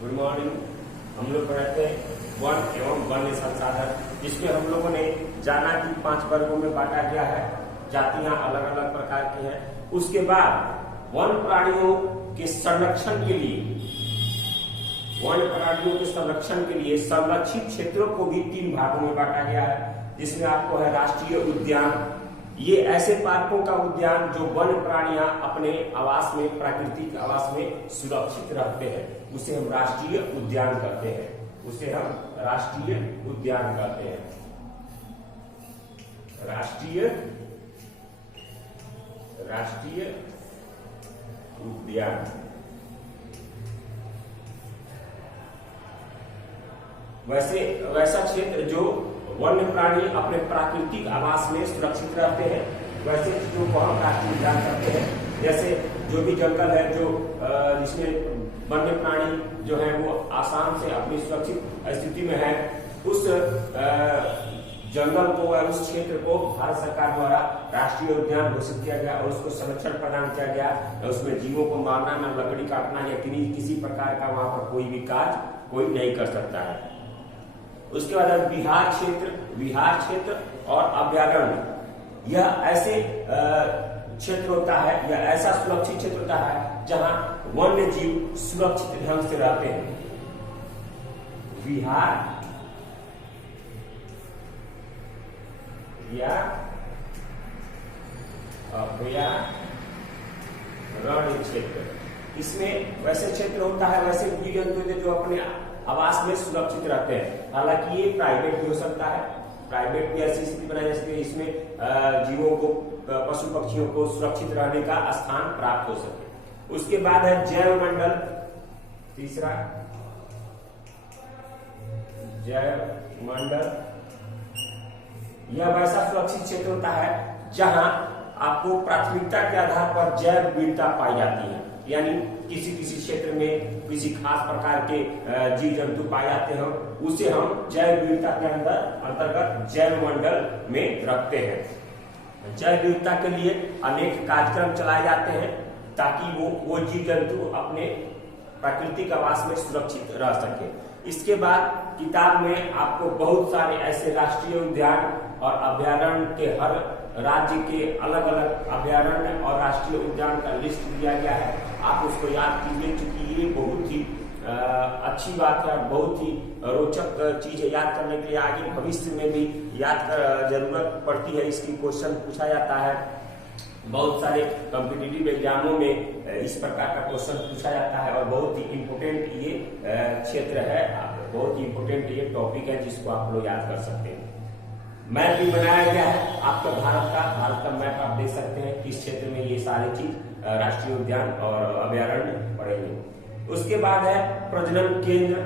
Good morning. हम लोग पढ़ते हैं वन एवं वन्य संसाधन, जिसमें हम लोगों ने जाना कि 5 वर्गों में बांटा गया है, जातियां अलग अलग प्रकार की हैं। उसके बाद वन प्राणियों के संरक्षण के लिए संरक्षित क्षेत्रों को भी 3 भागों में बांटा गया है, जिसमें आपको है राष्ट्रीय उद्यान। ये ऐसे पार्कों का उद्यान जो वन्य प्राणियां अपने आवास में, प्राकृतिक आवास में सुरक्षित रहते हैं, उसे हम राष्ट्रीय उद्यान कहते हैं। राष्ट्रीय उद्यान। वैसा क्षेत्र जो वन्य प्राणी अपने प्राकृतिक आवास में सुरक्षित रहते हैं, वैसे चीजों को हम राष्ट्रीय उद्यान करते हैं। जैसे जो भी जंगल है जो जिसमें वन्य प्राणी जो है वो आसाम से अपनी सुरक्षित स्थिति में है, उस जंगल को या उस क्षेत्र को भारत सरकार द्वारा राष्ट्रीय उद्यान घोषित किया गया और उसको संरक्षण प्रदान किया गया। उसमें जीवों को मारना, न लकड़ी काटना या किसी प्रकार का वहां पर कोई भी कार्य कोई नहीं कर सकता है। उसके बाद विहार क्षेत्र और अभ्यारण्य, यह ऐसे क्षेत्र होता है या ऐसा सुरक्षित क्षेत्र होता है जहां वन्य जीव सुरक्षित ढंग से रहते हैं। विहार या अभ्यारण्य क्षेत्र, इसमें वैसे क्षेत्र होता है, वैसे जीव जंतु जो अपने आवास में सुरक्षित रहते हैं। हालांकि ये प्राइवेट भी हो सकता है, प्राइवेट भी ऐसी स्थिति बनाई जा सकती है इसमें जीवों को, पशु पक्षियों को सुरक्षित रहने का स्थान प्राप्त हो सके। उसके बाद है जैव मंडल। तीसरा जैव मंडल, यह वैसा सुरक्षित क्षेत्र होता है जहां आपको प्राथमिकता के आधार पर जैव विविधता पाई जाती है, यानी किसी क्षेत्र में किसी खास प्रकार के जीव जंतु पाए जाते हैं, उसे हम जैव विविधता के अंतर्गत जैव मंडल में रखते हैं। जैव विविधता के लिए अनेक कार्यक्रम चलाए जाते हैं ताकि वो जीव जंतु अपने प्राकृतिक आवास में सुरक्षित रह सके। इसके बाद किताब में आपको बहुत सारे ऐसे राष्ट्रीय उद्यान और अभ्यारण्य के हर राज्य के अलग अलग अभ्यारण्य और राष्ट्रीय उद्यान का लिस्ट दिया गया है। आप उसको याद कीजिए, क्योंकि ये बहुत ही अच्छी बात है, बहुत ही रोचक चीज है याद करने के लिए। आगे भविष्य में भी याद कर जरूरत पड़ती है, इसकी क्वेश्चन पूछा जाता है। बहुत सारे कॉम्पिटिटिव एग्जामों में इस प्रकार का क्वेश्चन पूछा जाता है और बहुत ही इम्पोर्टेंट ये क्षेत्र है, बहुत ही इम्पोर्टेंट ये टॉपिक है जिसको आप लोग याद कर सकते हैं। मैप भी बनाया गया है आपका भारत का मैप आप देख सकते हैं किस क्षेत्र में ये सारी चीज राष्ट्रीय उद्यान और अभ्यारण्य पड़ेंगे। उसके बाद है प्रजनन केंद्र।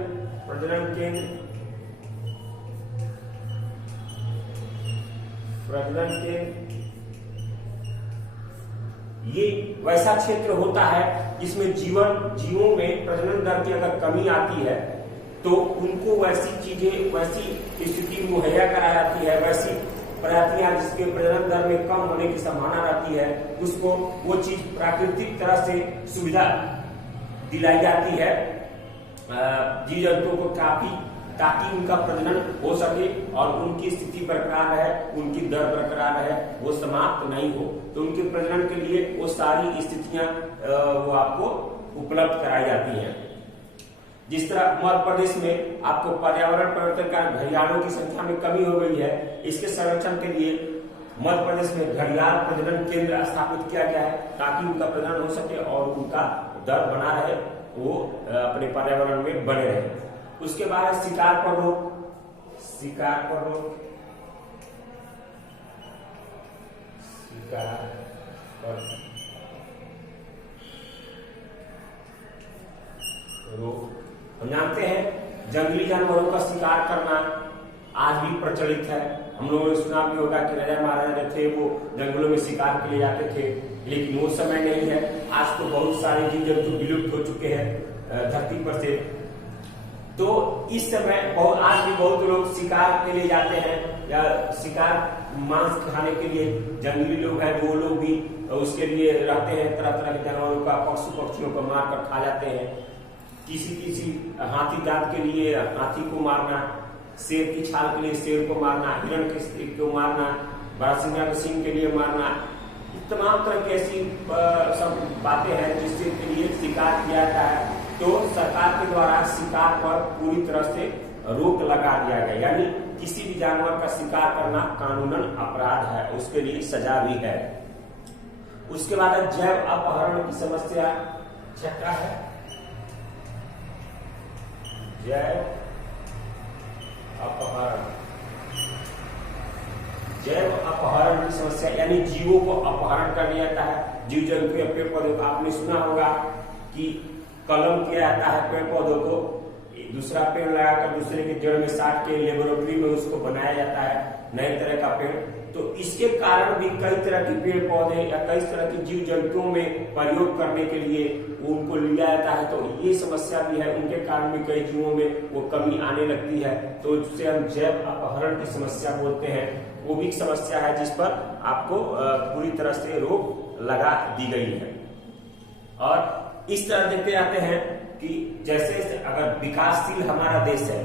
ये वैसा क्षेत्र होता है जिसमें जीवों में प्रजनन दर की अगर कमी आती है तो उनको वैसी स्थिति मुहैया कराई जाती है, वैसी प्रजातियां जिसके प्रजनन दर में कम होने की संभावना रहती है, उसको वो चीज प्राकृतिक तरह से सुविधा दिलाई जाती है जीव जंतुओं को ताकि उनका प्रजनन हो सके और उनकी स्थिति बरकरार रहे, उनकी दर बरकरार रहे, वो समाप्त नहीं हो। तो उनके प्रजनन के लिए वो सारी स्थितियां वो आपको उपलब्ध कराई जाती हैं। जिस तरह मध्य प्रदेश में आपको पर्यावरण परिवर्तन का घड़ियालों की संख्या में कमी हो गई है, इसके संरक्षण के लिए मध्य प्रदेश में घड़ियाल प्रजनन केंद्र स्थापित किया गया है ताकि उनका प्रजनन हो सके और उनका दर बना रहे, वो अपने पर्यावरण में बने रहे। उसके बाद शिकार पर रोक। हम जानते हैं जंगली जानवरों का शिकार करना आज भी प्रचलित है। हम लोगों ने सुना भी होगा कि राजा महाराजा थे वो जंगलों में शिकार के लिए जाते थे, लेकिन वो समय नहीं है। आज तो बहुत सारे जीव जंतु विलुप्त हो चुके हैं धरती पर से। तो इस समय आज भी बहुत लोग शिकार के लिए जाते हैं या शिकार मांस खाने के लिए जंगली लोग हैं, वो लोग भी उसके लिए रहते हैं, तरह तरह के जानवरों का, पशु पक्षियों को मार कर खा जाते हैं। किसी किसी हाथी दांत के लिए हाथी को मारना, शेर की छाल के लिए शेर को मारना, हिरण को मारना, बारहसिंगा के सींग के लिए मारना, तमाम तरह की ऐसी सब बातें हैं जिससे के लिए शिकार किया जाता है। तो सरकार के द्वारा शिकार पर पूरी तरह से रोक लगा दिया गया, यानी किसी भी जानवर का शिकार करना कानूनन अपराध है, उसके लिए सजा भी है। उसके बाद जैव अपहरण की समस्या क्या है? जैव अपहरण, जैव अपहरण की समस्या यानी जीवों को अपहरण कर लिया जाता है। जीव जंतु या पेड़ पौधों को आपने सुना होगा कि कलम किया जाता है, पेड़ पौधों को दूसरा पेड़ लगाकर दूसरे के जड़ में साट के लेबोरेटरी में उसको बनाया जाता है नए तरह का पेड़। तो इसके कारण भी कई तरह के पेड़ पौधे या कई तरह के जीव जंतुओं में प्रयोग करने के लिए उनको लिया जाता है। तो ये समस्या भी है, उनके कारण भी कई जीवों में वो कमी आने लगती है। तो जिसे हम जैव अपहरण की समस्या बोलते हैं, वो भी समस्या है जिस पर आपको पूरी तरह से रोक लगा दी गई है। और इस तरह देखते जाते हैं कि जैसे अगर विकासशील हमारा देश है,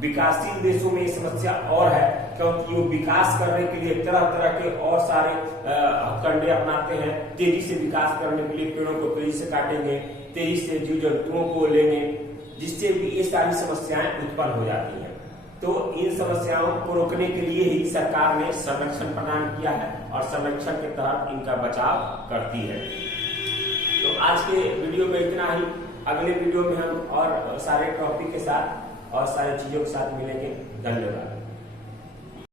विकासशील देशों में ये समस्या और है, क्योंकि वो विकास करने के लिए तरह तरह के और सारे हथकंडे अपनाते हैं। तेजी से विकास करने के लिए पेड़ों को तेजी से काटेंगे, तेजी से जीव जंतुओं को लेंगे, जिससे भी ये सारी समस्याएं उत्पन्न हो जाती हैं। तो इन समस्याओं को रोकने के लिए ही सरकार ने संरक्षण प्रदान किया है और संरक्षण के तहत इनका बचाव करती है। तो आज के वीडियो में इतना ही। अगले वीडियो में हम और सारे टॉपिक के साथ और सारी चीजों के साथ मिलेंगे। धन्यवाद।